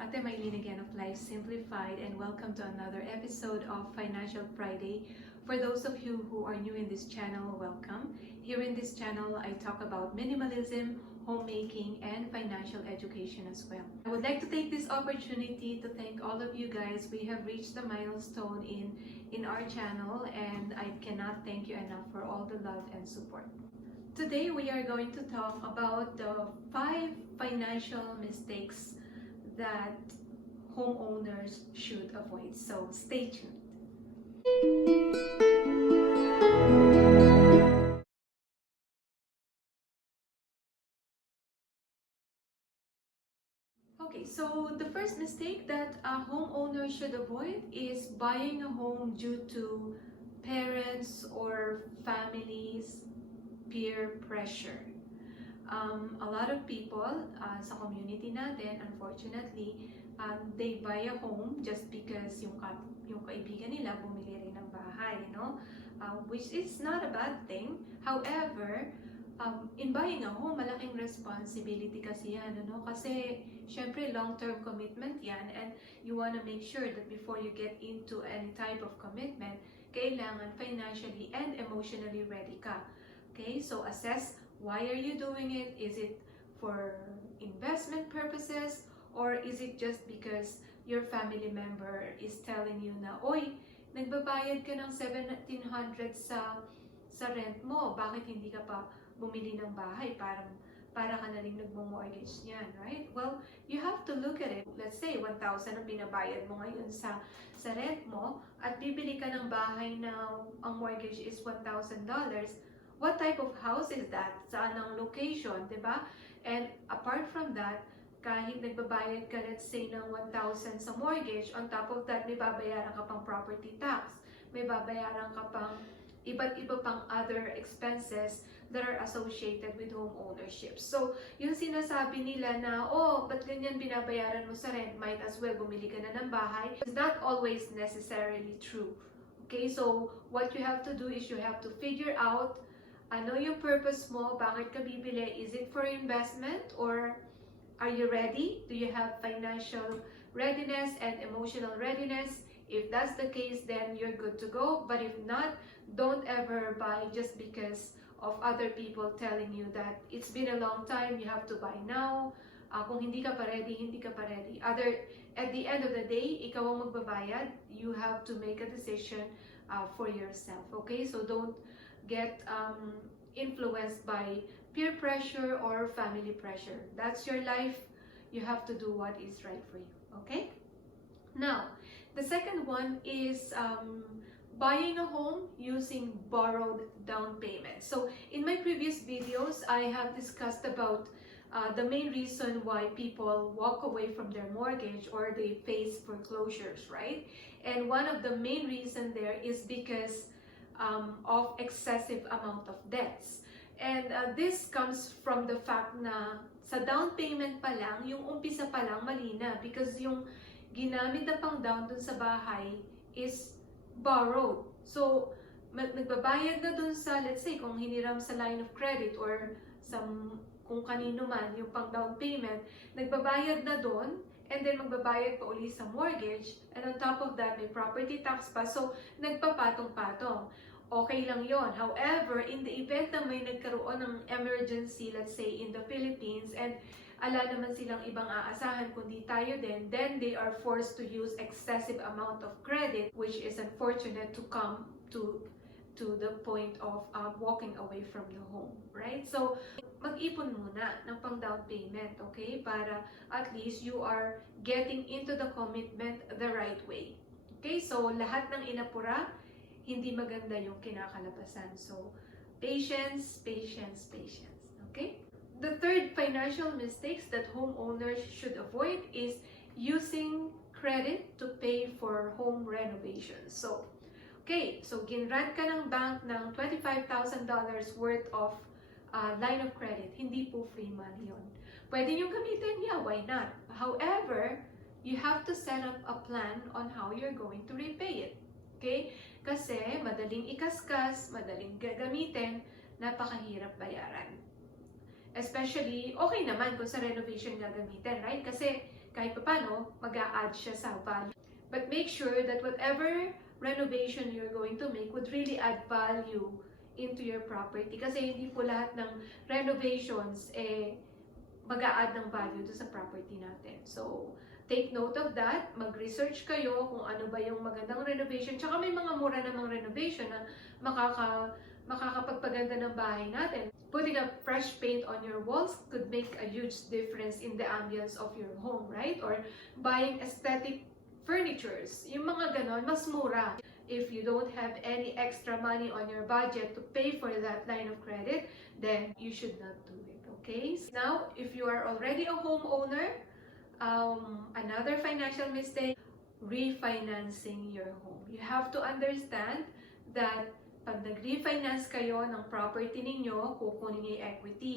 Ate Maylene again of Life Simplified, and welcome to another episode of Financial Friday. For those of you who are new in this channel, welcome. Here in this channel, I talk about minimalism, homemaking, and financial education as well. I would like to take this opportunity to thank all of you guys. We have reached the milestone in our channel, and I cannot thank you enough for all the love and support. Today, we are going to talk about the 5 financial mistakes that homeowners should avoid. So stay tuned. Okay, so the first mistake that a homeowner should avoid is buying a home due to parents or families' peer pressure. A lot of people sa community natin, unfortunately, they buy a home just because yung kaibigan nila bumili rin ng bahay, no? Which is not a bad thing. However, in buying a home, malaking responsibility kasi yan, ano? Kasi, syempre, long-term commitment yan, and you want to make sure that before you get into any type of commitment, kailangan financially and emotionally ready ka. Okay, so assess why are you doing it? Is it for investment purposes, or is it just because your family member is telling you na, oy, nagbabayad ka ng 1,700 sa rent mo, bakit hindi ka pa bumili ng bahay? Para ka na rin nagmo-mortgage niyan, right? Well, you have to look at it. Let's say 1,000 ang binabayad mo ngayon sa rent mo, at bibili ka ng bahay na ang mortgage is $1,000. What type of house is that? Saan ang location, diba? And apart from that, kahit nagbabayad ka, let's say, ng 1,000 sa mortgage, on top of that, may babayaran ka pang property tax, may babayaran ka pang iba't iba pang other expenses that are associated with home ownership. So, yung sinasabi nila na, oh, ba't ganyan binabayaran mo sa rent, might as well bumili ka na ng bahay, is not always necessarily true. Okay, so what you have to do is you have to figure out ano yung purpose mo, bakit ka bibili? Is it for investment, or are you ready? Do you have financial readiness and emotional readiness? If that's the case, then you're good to go. But if not, don't ever buy just because of other people telling you that it's been a long time, you have to buy now. Kung hindi ka pa ready, hindi ka pa ready. At the end of the day, ikaw ang magbabayad. You have to make a decision for yourself. Okay? So don't get influenced by peer pressure or family pressure. That's your life. You have to do what is right for you. Okay? Now, the second one is buying a home using borrowed down payment. So in my previous videos, I have discussed about the main reason why people walk away from their mortgage or they face foreclosures, right? And one of the main reasons there is because of excessive amount of debts. And this comes from the fact na sa down payment pa lang, yung umpisa pa lang mali na, because yung ginamit na pang down dun sa bahay is borrowed. So, nagbabayad na dun sa, let's say, kung hiniram sa line of credit or sa kung kanino man yung pang down payment, nagbabayad na dun, and then magbabayad pa uli sa mortgage, and on top of that, may property tax pa, so nagpapatong-patong. Okay lang yon. However, in the event na may nagkaroon ng emergency, let's say in the Philippines, and ala naman silang ibang aasahan kundi tayo din, then they are forced to use excessive amount of credit, which is unfortunate to come to the point of walking away from the home, right? So, mag-ipon muna ng pang down payment, okay? Para at least you are getting into the commitment the right way. Okay? So, lahat ng inapura, hindi maganda yung kinakalabasan. So, patience, patience, patience. Okay? The third financial mistakes that homeowners should avoid is using credit to pay for home renovations. So, okay, so ginrant ka ng bank ng $25,000 worth of line of credit. Hindi po free money yun. Pwede nyo gamitin, yeah, why not? However, you have to set up a plan on how you're going to repay it. Okay? Kasi madaling ikaskas, madaling gagamitin, napakahirap bayaran. Especially, okay naman kung sa renovation gagamitin, right? Kasi kahit paano, mag-a-add siya sa value. But make sure that whatever renovation you're going to make would really add value into your property. Kasi hindi po lahat ng renovations mag-a-add ng value to sa property natin. So, take note of that. Mag-research kayo kung ano ba yung magandang renovation. Tsaka may mga mura namang renovation na makakapagpaganda ng bahay natin. Putting a fresh paint on your walls could make a huge difference in the ambience of your home, right? Or buying aesthetic furnitures. Yung mga ganon, mas mura. If you don't have any extra money on your budget to pay for that line of credit, then you should not do it. Okay? Now, if you are already a homeowner, another financial mistake, refinancing your home. You have to understand that pag nag-refinance kayo ng property ninyo, kukunin niyo yung equity.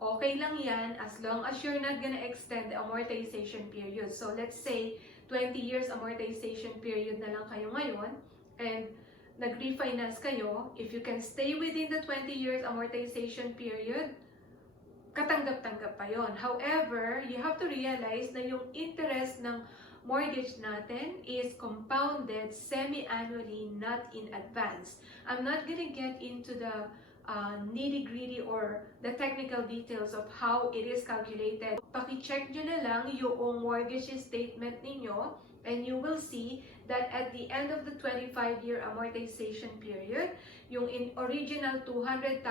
Okay lang yan as long as you're not gonna extend the amortization period. So let's say 20 years amortization period na lang kayo ngayon, and nag-refinance kayo, if you can stay within the 20 years amortization period, katanggap-tanggap pa yon. However, you have to realize na yung interest ng mortgage natin is compounded semi-annually, not in advance. I'm not gonna get into the nitty-gritty or the technical details of how it is calculated. Paki-check nyo na lang yung mortgage statement ninyo, and you will see that at the end of the 25-year amortization period, yung original $200,000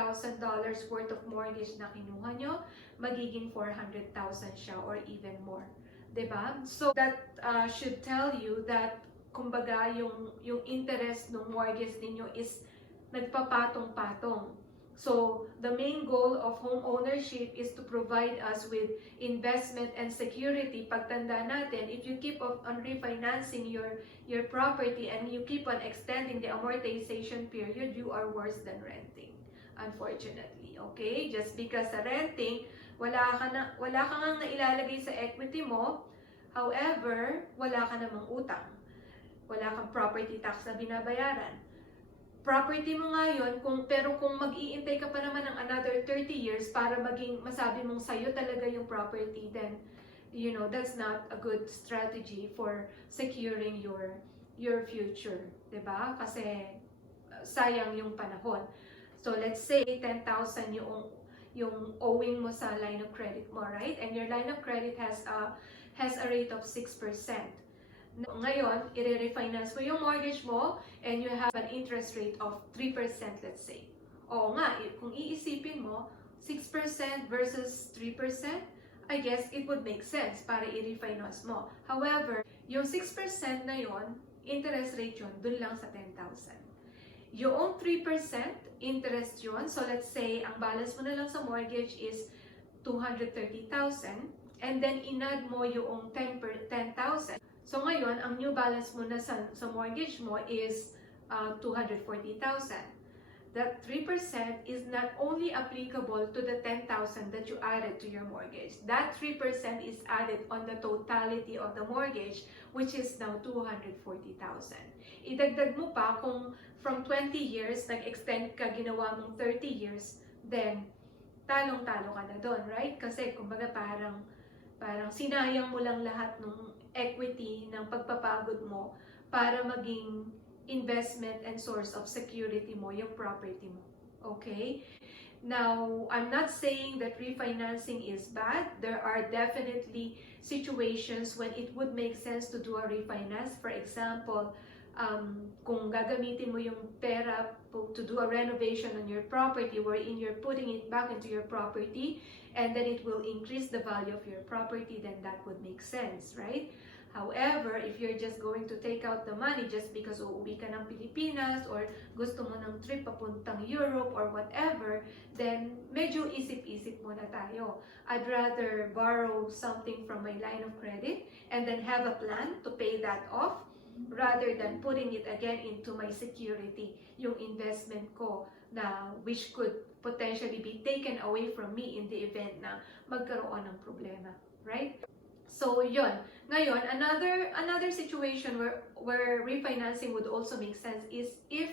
worth of mortgage na kinuha nyo, magiging $400,000 siya or even more. Diba? So that should tell you that kumbaga yung interest ng mortgage ninyo is nagpapatong-patong. So, the main goal of home ownership is to provide us with investment and security. Pagtanda natin, if you keep on refinancing your property and you keep on extending the amortization period, you are worse than renting, unfortunately. Okay? Just because sa renting, wala ka nang nailalagay sa equity mo, however, wala ka namang utang. Wala kang property tax na binabayaran. Property mo ngayon, pero kung mag-iintay ka pa naman ng another 30 years para maging masabi mong sayo talaga yung property, then, you know, that's not a good strategy for securing your future. Diba? Kasi sayang yung panahon. So, let's say 10,000 yung owing mo sa line of credit mo, right? And your line of credit has a rate of 6%. Ngayon, i-refinance mo yung mortgage mo and you have an interest rate of 3%, let's say. Oo nga, kung iisipin mo, 6% versus 3%, I guess it would make sense para i-refinance mo. However, yung 6% na yon, interest rate yun, dun lang sa 10,000. Yung 3%, interest yun. So let's say, ang balance mo na lang sa mortgage is 230,000 and then inad mo yung 10,000. So ngayon, ang new balance mo na sa mortgage mo is 240,000. That 3% is not only applicable to the 10,000 that you added to your mortgage. That 3% is added on the totality of the mortgage, which is now 240,000. Idagdag mo pa kung from 20 years, nag-extend ka, ginawa mong 30 years, then talong-talo ka na doon, right? Kasi kumbaga parang sinayang mo lang lahat ng equity ng pagpapagod mo para maging investment and source of security mo yung property mo. Okay? Now, I'm not saying that refinancing is bad. There are definitely situations when it would make sense to do a refinance. For example, kung gagamitin mo yung pera to do a renovation on your property wherein you're putting it back into your property and then it will increase the value of your property, then that would make sense, right? However, if you're just going to take out the money just because uuwi ka ng Pilipinas or gusto mo ng trip papuntang Europe or whatever, then medyo isip-isip muna tayo. I'd rather borrow something from my line of credit and then have a plan to pay that off rather than putting it again into my security, yung investment ko na which could potentially be taken away from me in the event na magkaroon ng problema, right? So yun. Ngayon, another situation where refinancing would also make sense is if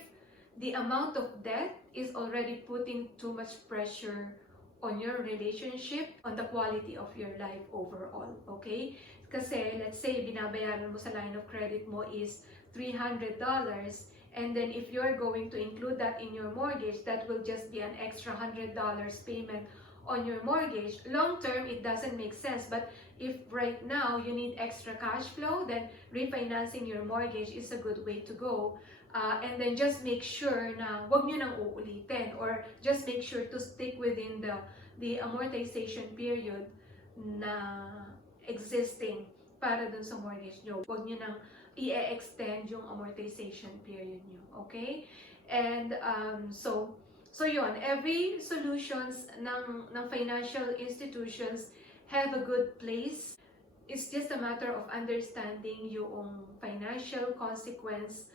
the amount of debt is already putting too much pressure on your relationship, on the quality of your life overall, okay? Kasi, let's say, binabayaran mo sa line of credit mo is $300, and then if you're going to include that in your mortgage, that will just be an extra $100 payment on your mortgage. Long term, it doesn't make sense. But if right now you need extra cash flow, then refinancing your mortgage is a good way to go. And then just make sure na wag nyo nang uulitin, or just make sure to stick within the amortization period na existing para dun sa mortgage nyo. Wag nyo nang i-extend yung amortization period nyo. Okay? And so yun, every solutions ng financial institutions have a good place. It's just a matter of understanding yung financial consequence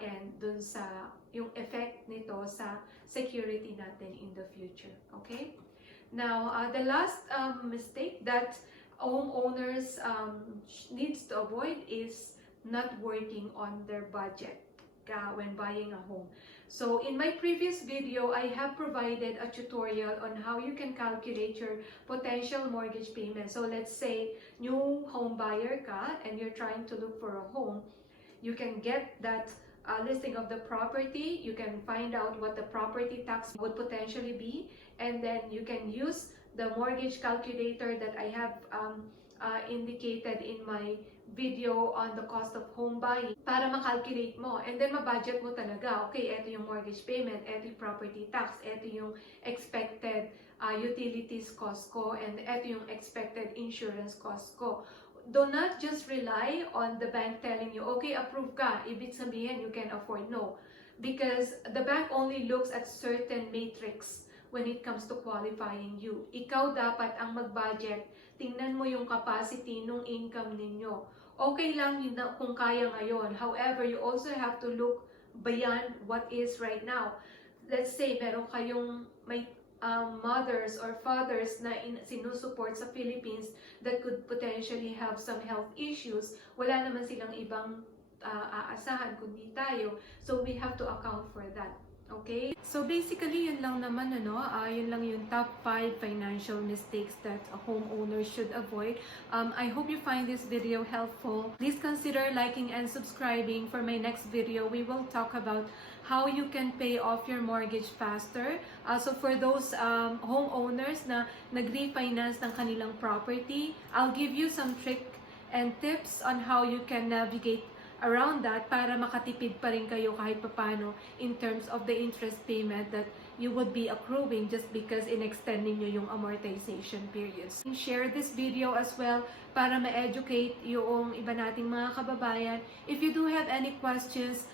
and dun sa yung effect nito sa security natin in the future. Okay? Now, the last mistake that homeowners needs to avoid is not working on their budget when buying a home. So in my previous video, I have provided a tutorial on how you can calculate your potential mortgage payment. So let's say new home buyer ka and you're trying to look for a home. You can get that listing of the property. You can find out what the property tax would potentially be, and then you can use the mortgage calculator that I have indicated in my video on the cost of home buying para makalculate mo, and then mabudget mo talaga. Okay, ito yung mortgage payment, ito yung property tax, ito yung expected utilities cost ko, and ito yung expected insurance cost ko. Do not just rely on the bank telling you, okay, approve ka, ibig sabihin you can afford. No, because the bank only looks at certain matrix when it comes to qualifying you. Ikaw dapat ang mag-budget. Tingnan mo yung capacity nung income ninyo. Okay lang yun kung kaya ngayon. However, you also have to look beyond what is right now. Let's say, meron kayong may mothers or fathers na sinusuport sa Philippines that could potentially have some health issues. Wala naman silang ibang aasahan kundi tayo. So, we have to account for that. Okay? So basically, yun lang naman, yun lang yung top 5 financial mistakes that a homeowner should avoid. I hope you find this video helpful. Please consider liking and subscribing. For my next video, we will talk about how you can pay off your mortgage faster. So for those homeowners na nag-refinance ng kanilang property, I'll give you some trick and tips on how you can navigate around that para makatipid pa rin kayo kahit papano in terms of the interest payment that you would be accruing just because in extending nyo yung amortization periods. Share this video as well para ma-educate yung iba nating mga kababayan. If you do have any questions,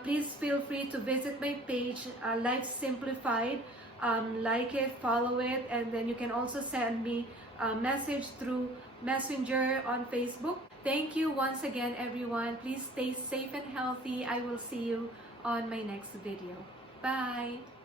please feel free to visit my page, Life Simplified. Like it, follow it, and then you can also send me a message through Messenger on Facebook. Thank you once again, everyone. Please stay safe and healthy. I will see you on my next video. Bye!